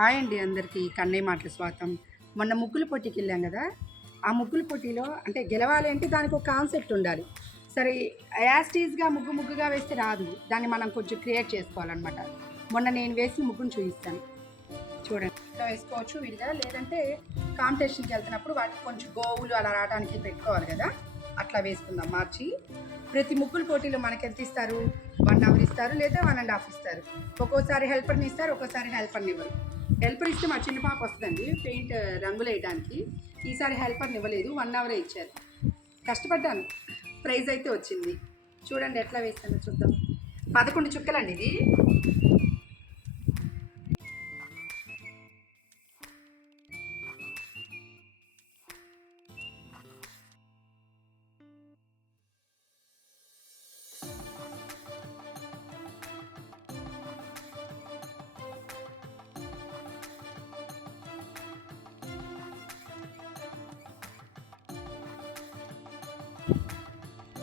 Hi అండి అందరికీ కన్నయ్య మాటలు స్వాగతం. మొన్న ముగ్గుల పోటీకి వెళ్ళాం కదా. ఆ ముగ్గుల పోటీలో అంటే గెలవాలి అంటే దానికి ఒక కాన్సెప్ట్ ఉండాలి. సరే, యాస్టీజ్గా ముగ్గుగా వేస్తే రాదు, దాన్ని మనం కొంచెం క్రియేట్ చేసుకోవాలన్నమాట. మొన్న నేను వేసిన ముగ్గును చూపిస్తాను చూడండి. ఇట్లా వేసుకోవచ్చు విడిగా, లేదంటే కాంపిటీషన్కి వెళ్తున్నప్పుడు వాటికి కొంచెం గోవులు అలా రావడానికి పెట్టుకోవాలి కదా, అట్లా వేసుకుందాం మార్చి. ప్రతి ముగ్గుల పోటీలో మనకి ఎంత ఇస్తారు? 1 అవర్ ఇస్తారు, లేదా 1.5 ఇస్తారు. ఒక్కోసారి హెల్పర్ని ఇస్తారు, ఒక్కోసారి హెల్పర్ని ఇవ్వరు. హెల్పర్ ఇస్తే మా చిన్న పాప వస్తుందండి పెయింట్ రంగులు వేయడానికి. ఈసారి హెల్పర్ని ఇవ్వలేదు, 1 అవరే ఇచ్చారు. కష్టపడ్డాను, ప్రైజ్ అయితే వచ్చింది. చూడండి ఎట్లా వేస్తానో చూద్దాం. 11 చుక్కలండి ఇది.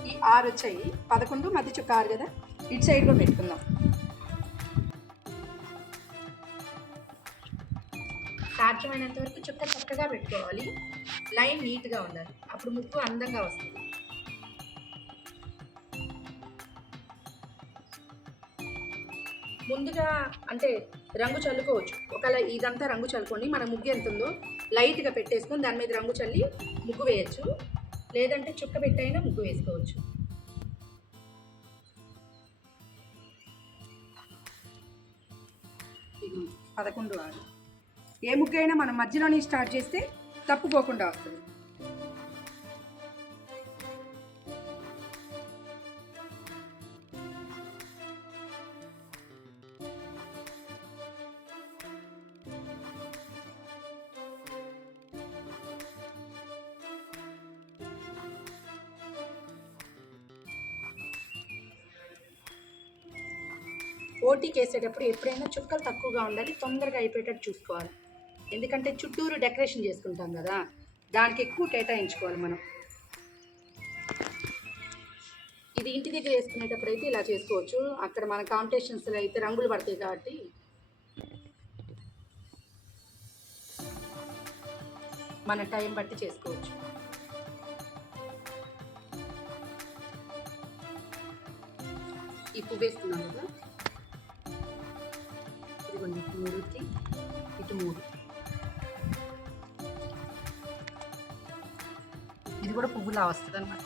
ఈ 6 వచ్చాయి, 11 మధ్య చుక్క 6 కదా. ఇటు సైడ్ కూడా పెట్టుకుందాం. సాధ్యమైనంత వరకు చుక్క చక్కగా పెట్టుకోవాలి, లైన్ నీట్గా ఉండాలి, అప్పుడు ముగ్గు అందంగా వస్తుంది. ముందుగా అంటే రంగు చల్లుకోవచ్చు. ఒకవేళ ఇదంతా రంగు చల్లుకొని మన ముగ్గు ఎంత ఉందో లైట్గా పెట్టేసుకొని దాని మీద రంగు చల్లి ముగ్గు వేయచ్చు, లేదంటే చుక్క పెట్టైనా ముగ్గు వేసుకోవచ్చు. ఇది 11 6. ఏ ముగ్గు అయినా మనం మధ్యలోనే స్టార్ట్ చేస్తే తప్పుకోకుండా వస్తుంది. పోటీకి వేసేటప్పుడు ఎప్పుడైనా చుక్కలు తక్కువగా ఉండాలి, తొందరగా అయిపోయేటట్టు చూసుకోవాలి. ఎందుకంటే చుట్టూరు డెకరేషన్ చేసుకుంటాం కదా, దానికి ఎక్కువ కేటాయించుకోవాలి మనం. ఇది ఇంటి దగ్గర వేసుకునేటప్పుడు అయితే ఇలా చేసుకోవచ్చు, అక్కడ మన కాంపిటీషన్స్లో అయితే రంగులు పడతాయి కాబట్టి మన టైం బట్టి చేసుకోవచ్చు. ఈ పువ్వు వేస్తున్నాం కదా, ఇదిగోండి 3కి ఇటు 3. ఇది కూడా పువ్వులా వస్తుంది అన్నమాట.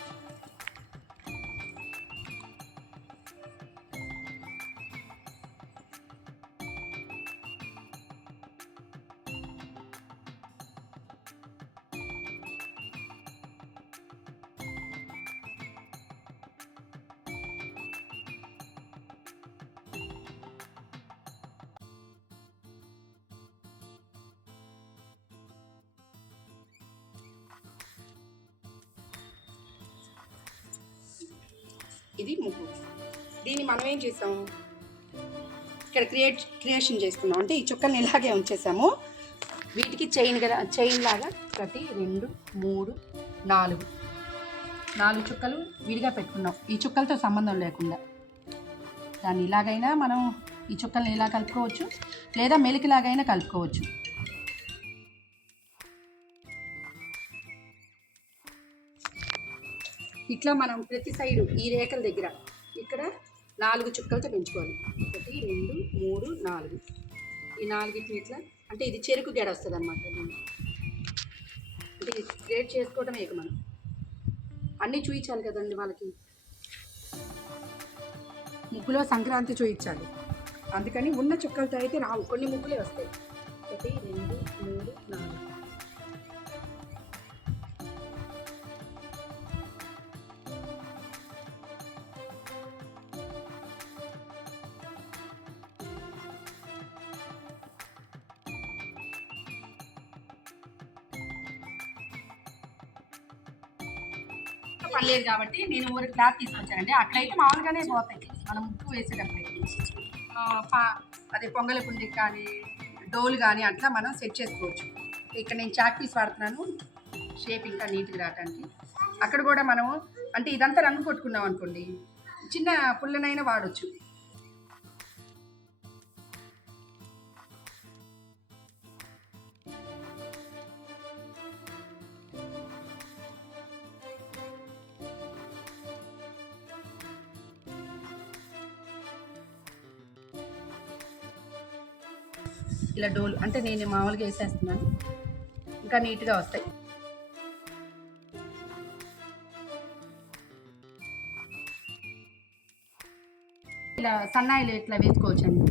ఇది ముగ్గు. దీన్ని మనం ఏం చేసాము, ఇక్కడ క్రియేషన్ చేసుకున్నాం. అంటే ఈ చుక్కల్ని ఇలాగే ఉంచేసాము, వీటికి చైన్ లాగా 1 2 3 4 చుక్కలు విడిగా పెట్టుకున్నాం, ఈ చుక్కలతో సంబంధం లేకుండా. దాన్ని ఇలాగైనా మనం ఈ చుక్కల్ని ఇలా కలుపుకోవచ్చు, లేదా మెలికలాగైనా కలుపుకోవచ్చు. ఇట్లా మనం ప్రతి సైడు ఈ రేఖల దగ్గర ఇక్కడ 4 చుక్కలతో పెంచుకోవాలి. 1 2 3 4. ఈ 4కి ఇట్లా అంటే ఇది చెరుకు గెడ వస్తుంది అనమాట. అంటే క్రియేట్ చేసుకోవడమే ఇక మనం అన్నీ చూపించాలి కదండి వాళ్ళకి. ముగ్గులో సంక్రాంతి చూపించాలి, అందుకని ఉన్న చుక్కలతో అయితే రావు, కొన్ని ముగ్గులే వస్తాయి. 1 2 3 4. పర్లేదు కాబట్టి నేను ఒక క్లాత్ తీసుకొచ్చానండి. అక్కడైతే మామూలుగానే పోతాయి మనం ముగ్గు వేసేటప్పుడు. అదే పొంగల కుండి కానీ డోలు కానీ అట్లా మనం సెట్ చేసుకోవచ్చు. ఇక్కడ నేను చాక్ పీస్ వాడుతున్నాను, షేప్ ఇంకా నీట్గా రావడానికి. అక్కడ కూడా మనం అంటే ఇదంతా రంగు కొట్టుకున్నాం అనుకోండి, చిన్న పుల్లనైనా వాడచ్చు. ఇలా డోలు అంటే నేను మామూలుగా వేసేస్తున్నాను, ఇంకా నీట్గా వస్తాయి. ఇలా సన్నాయిలు ఇట్లా వేసుకోవచ్చండి,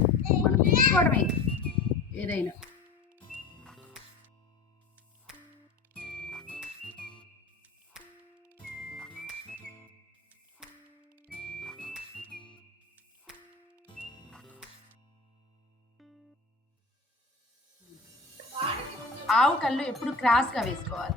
మనం వేసుకోవడమే ఏదైనా. ఆవు కళ్ళు ఎప్పుడు క్రాస్గా వేసుకోవాలి.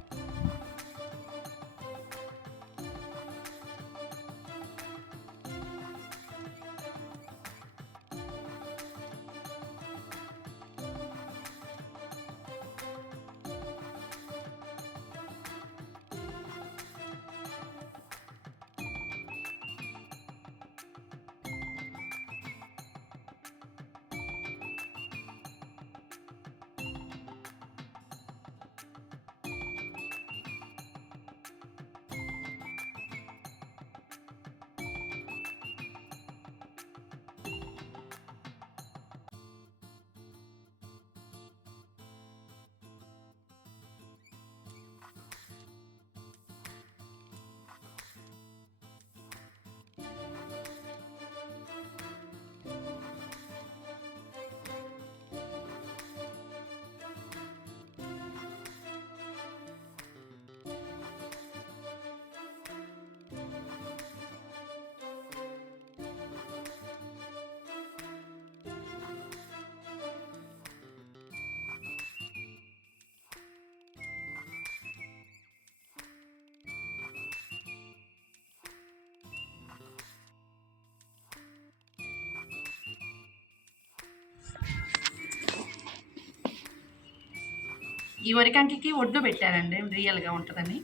ఈ వరికంకికి ఒడ్డు పెట్టారండి, రియల్గా ఉంటుందని.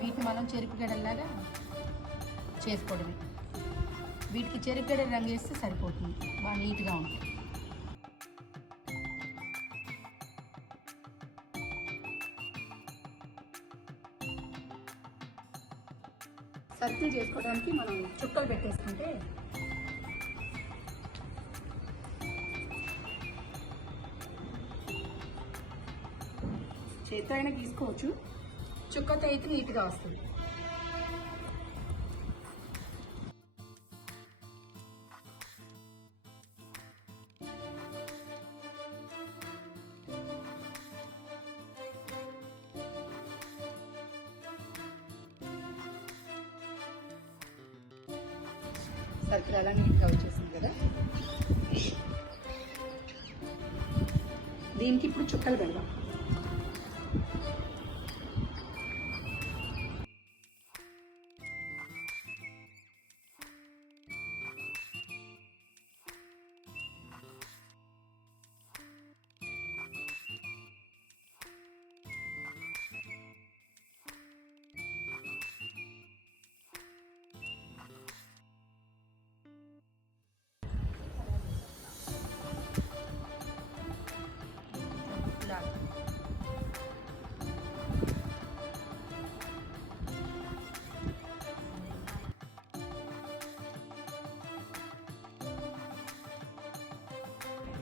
వీటిని మనం చెరుకు గడల్లాగా చేసుకోవడమే. వీటికి చెరుకు గడ రంగు వేస్తే సరిపోతుంది, బాగా నీట్గా ఉంటుంది. సర్కిల్ చేసుకోవడానికి మనం చుక్కలు పెట్టేసుకుంటే చేత్తో అయినా తీసుకోవచ్చు, చుక్కతో అయితే నీట్గా వస్తుంది. సర్కిల్ అలా నీట్గా వచ్చేసింది కదా. దీనికి ఇప్పుడు చుక్కలు పెడదాం.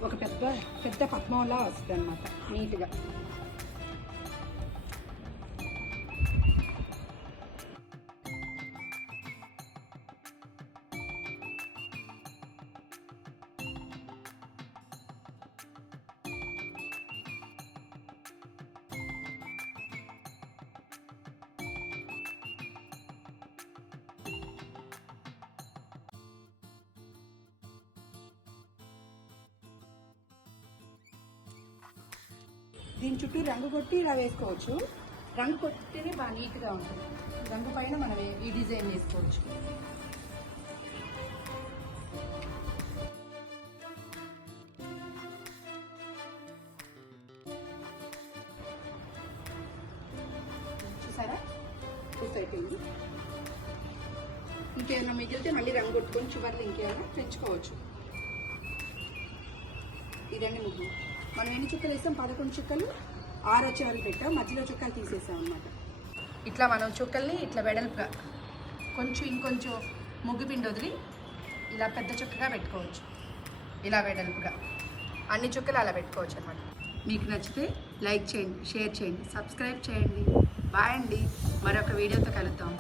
ఒక పెద్ద పెద్ద పద్మంలా వస్తుంది అన్నమాట, నీట్గా. దీని చుట్టూ రంగు కొట్టి ఇలా వేసుకోవచ్చు. రంగు కొట్టితేనే బాగా నీట్గా ఉంటుంది. రంగు పైన మనం ఈ డిజైన్ వేసుకోవచ్చు. చూసారా, పూర్తయిపోయింది. ఇంకేమైనా మిగిలితే మళ్ళీ రంగు కొట్టుకొని చివర్లు ఇంకేమైనా తెచ్చుకోవచ్చు. ఇదండి ముగ్గు. మనం ఎన్ని చుక్కలు వేస్తాం? 11 చుక్కలు, 6 వచ్చే వరకు పెట్టాం, మధ్యలో చుక్కలు తీసేసాం అనమాట. ఇట్లా మనం చుక్కల్ని ఇట్లా వెడల్పుగా కొంచెం ఇంకొంచెం ముగ్గు పిండి వదిలి ఇలా పెద్ద చుక్కగా పెట్టుకోవచ్చు. ఇలా వెడల్పుగా అన్ని చుక్కలు అలా పెట్టుకోవచ్చు అనమాట. మీకు నచ్చితే లైక్ చేయండి, షేర్ చేయండి, సబ్స్క్రైబ్ చేయండి. బాయ్ అండి, మరొక వీడియోతో కలుద్దాం.